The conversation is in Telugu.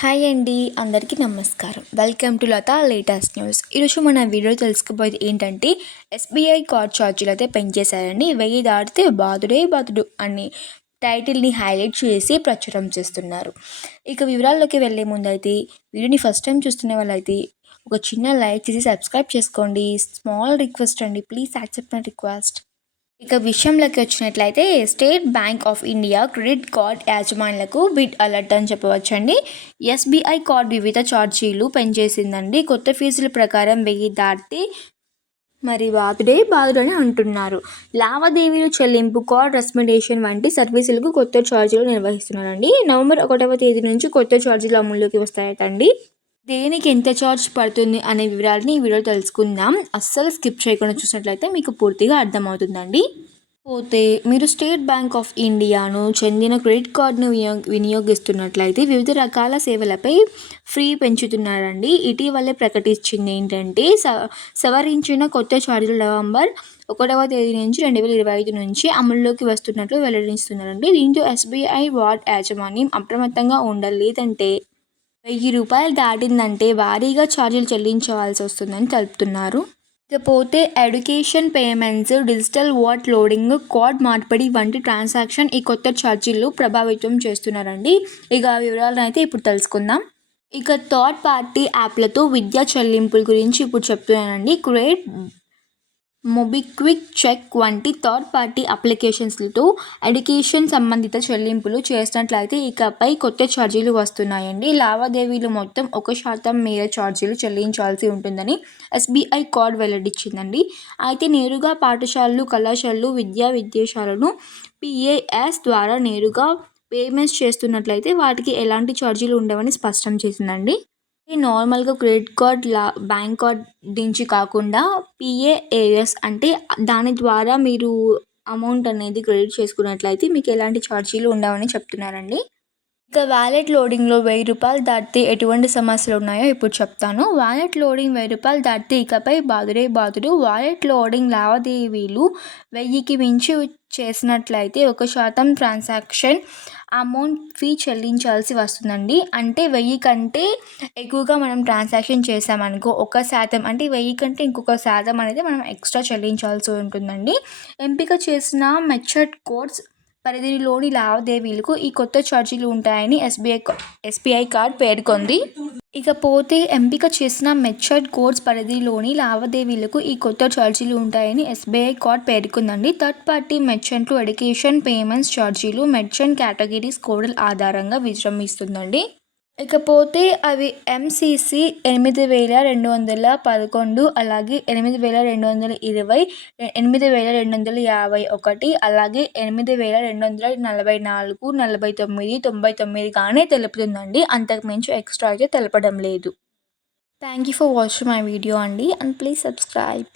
హాయ్ అండి, అందరికీ నమస్కారం. Welcome to Latha latest news. ఈరోజు మన వీడియో తెలుసుకోబోయేది ఏంటంటే ఎస్బీఐ కార్డ్ ఛార్జీలు అయితే పెంచేశారండి. 1000 దాటితే బాదుడే బాదుడు అని టైటిల్ని హైలైట్ చేసి ప్రచురం చేస్తున్నారు. ఇక వివరాల్లోకి వెళ్ళే ముందు అయితే వీడియోని ఫస్ట్ టైం చూస్తున్న వాళ్ళైతే ఒక చిన్న లైక్ చేసి సబ్స్క్రైబ్ చేసుకోండి. స్మాల్ రిక్వెస్ట్ అండి, ప్లీజ్ యాక్సెప్ట్ మై రిక్వెస్ట్. ఇక విషయంలోకి వచ్చినట్లయితే State Bank of India credit card యాజమాన్యులకు బిగ్ అలర్ట్ అని చెప్పవచ్చండి. ఎస్బీఐ కార్డ్ వివిధ ఛార్జీలు పెంచేసిందండి. కొత్త ఫీజుల ప్రకారం 1000 దాటితే మరి బాదుడు అని అంటున్నారు. లావాదేవీలు చెల్లింపు, కార్డ్ రెస్మిడేషన్ వంటి సర్వీసులకు కొత్త ఛార్జీలు నిర్వహిస్తున్నారండి. నవంబర్ 1వ తేదీ నుంచి కొత్త ఛార్జీలు అమల్లోకి వస్తాయటండి. దేనికి ఎంత ఛార్జ్ పడుతుంది అనే వివరాలని ఈ వీడియో తెలుసుకుందాం. అస్సలు స్కిప్ చేయకుండా చూసినట్లయితే మీకు పూర్తిగా అర్థమవుతుందండి. పోతే మీరు స్టేట్ బ్యాంక్ ఆఫ్ ఇండియాను చెందిన క్రెడిట్ కార్డును వినియోగిస్తున్నట్లయితే వివిధ రకాల సేవలపై ఫ్రీ పెంచుతున్నారండి. ఇటీవలే ప్రకటించింది ఏంటంటే సవరించిన కొత్త ఛార్జీలు నవంబర్ 1వ తేదీ నుంచి 2025 నుంచి అమల్లోకి వస్తున్నట్లు వెల్లడిస్తున్నారండి. దీంతో ఎస్బీఐ వార్డ్ యాజమాన్యం అప్రమత్తంగా ఉండాలి, లేదంటే 1000 రూపాయలు దాటిందంటే భారీగా ఛార్జీలు చెల్లించవలసి వస్తుందని తెలుపుతున్నారు. ఇకపోతే education payments, digital what loading, card మార్పిడి వంటి ట్రాన్సాక్షన్ ఈ కొత్త ఛార్జీలు ప్రభావితం చేస్తున్నారండి. ఇక వివరాలను అయితే ఇప్పుడు తెలుసుకుందాం. ఇక థర్డ్ పార్టీ యాప్లతో విద్యా చెల్లింపుల గురించి ఇప్పుడు చెప్తున్నానండి. క్రెడిట్, మొబిక్విక్, చెక్ వంటి థర్డ్ పార్టీ అప్లికేషన్స్లతో ఎడ్యుకేషన్ సంబంధిత చెల్లింపులు చేసినట్లయితే ఇకపై కొత్త ఛార్జీలు వస్తున్నాయండి. లావాదేవీలు మొత్తం 1% మేర ఛార్జీలు చెల్లించాల్సి ఉంటుందని ఎస్బీఐ కార్డ్ వెల్లడించిందండి. అయితే నేరుగా పాఠశాలలు, కళాశాలలు, విద్యాశాలను పిఏఎస్ ద్వారా నేరుగా పేమెంట్స్ చేస్తున్నట్లయితే వాటికి ఎలాంటి ఛార్జీలు ఉండవని స్పష్టం చేసిందండి. నార్మల్గా క్రెడిట్ కార్డ్ బ్యాంక్ కార్డ్ నుంచి కాకుండా పిఏఎస్ అంటే దాని ద్వారా మీరు అమౌంట్ అనేది క్రెడిట్ చేసుకున్నట్లయితే మీకు ఎలాంటి ఛార్జీలు ఉండవని చెప్తున్నారండి. ఇక వ్యాలెట్ లోడింగ్లో 1000 రూపాయలు దాటితే ఎటువంటి సమస్యలు ఉన్నాయో ఇప్పుడు చెప్తాను. వ్యాలెట్ లోడింగ్ 1000 రూపాయలు దాటితే ఇకపై బాదుడు. వ్యాలెట్ లోడింగ్ లావాదేవీలు 1000కి మించి చేసినట్లయితే 1% ట్రాన్సాక్షన్ అమౌంట్ ఫీ చెల్లించాల్సి వస్తుందండి. అంటే 1000 కంటే ఎక్కువగా మనం ట్రాన్సాక్షన్ చేసామనుకో 1% అంటే 1000 కంటే ఇంకొక శాతం అనేది మనం ఎక్స్ట్రా చెల్లించాల్సి ఉంటుందండి. ఎంపిక చేసిన మెథడ్ కోడ్స్ పరిధిలోని లావాదేవీలకు ఈ కొత్త ఛార్జీలు ఉంటాయని ఎస్బీఐ కార్డ్ పేర్కొంది. ఇకపోతే ఎంపిక చేసిన మెథడ్ కోడ్స్ పరిధిలోని లావాదేవీలకు ఈ కొత్త ఛార్జీలు ఉంటాయని ఎస్బీఐ కార్డ్ పేర్కొందండి. థర్డ్ పార్టీ మెర్చెంట్లు ఎడ్యుకేషన్ పేమెంట్స్ ఛార్జీలు మెర్చెంట్ కేటగిరీస్ కోడ్ల ఆధారంగా విశ్రమిస్తుందండి. ఇకపోతే అవి ఎంసీసీ 8211, అలాగే 8220, 8251, అలాగే 8244, 49, 99గానే తెలుపుతుందండి. అంతకుమించి ఎక్స్ట్రా అయితే తెలపడం లేదు. Thank you for watching my video అండి, అండ్ ప్లీజ్ సబ్స్క్రైబ్.